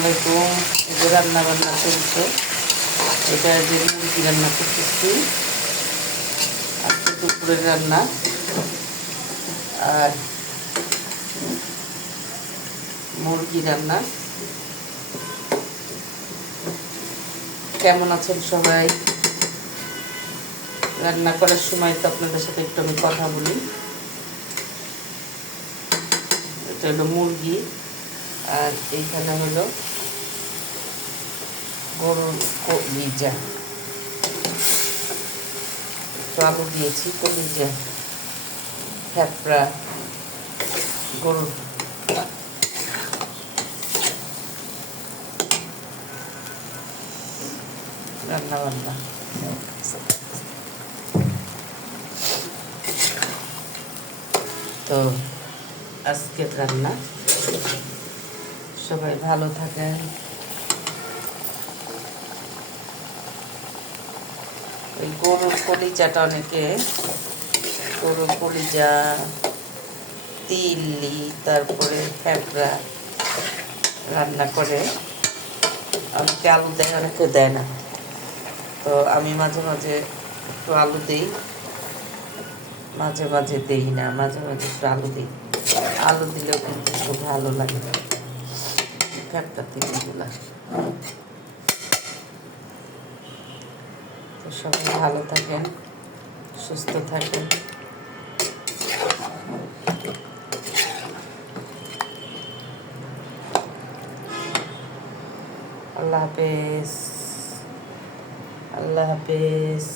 আলাইকুম। এই যে রান্না বান্না চলছে, এটা যে মুরগি রান্না করতেছি, আজকে দুপুরের রান্না। আর মুরগি রান্না। কেমন আছেন সবাই? রান্না করার সময় তো আপনাদের সাথে একটু আমি কথা বলি। এটা হলো মুরগি, আর এইখানে হলো গরুর কলিজা, একটু আলু দিয়েছি, কলিজা, থ্যাপড়া, গরুর রান্না বান্না। তো আজকের রান্না, সবাই ভালো থাকেন। ওই গরুর কলিজাটা অনেকে গরুর কলিজা, তিল্লি, তারপরে ফ্যাপড়া রান্না করে, অনেকে আলু দেয়, অনেকে দেয় না। তো আমি মাঝে মাঝে একটু আলু দিই, মাঝে মাঝে দিই না, মাঝে মাঝে একটু আলু দিই। আলু দিলেও কিন্তু খুব ভালো লাগে ফ্যাপড়া তিল্লিগুলা। তো সবাই ভালো থাকেন, সুস্থ থাকেন। আল্লাহ হাফেজ, আল্লাহ হাফেজ।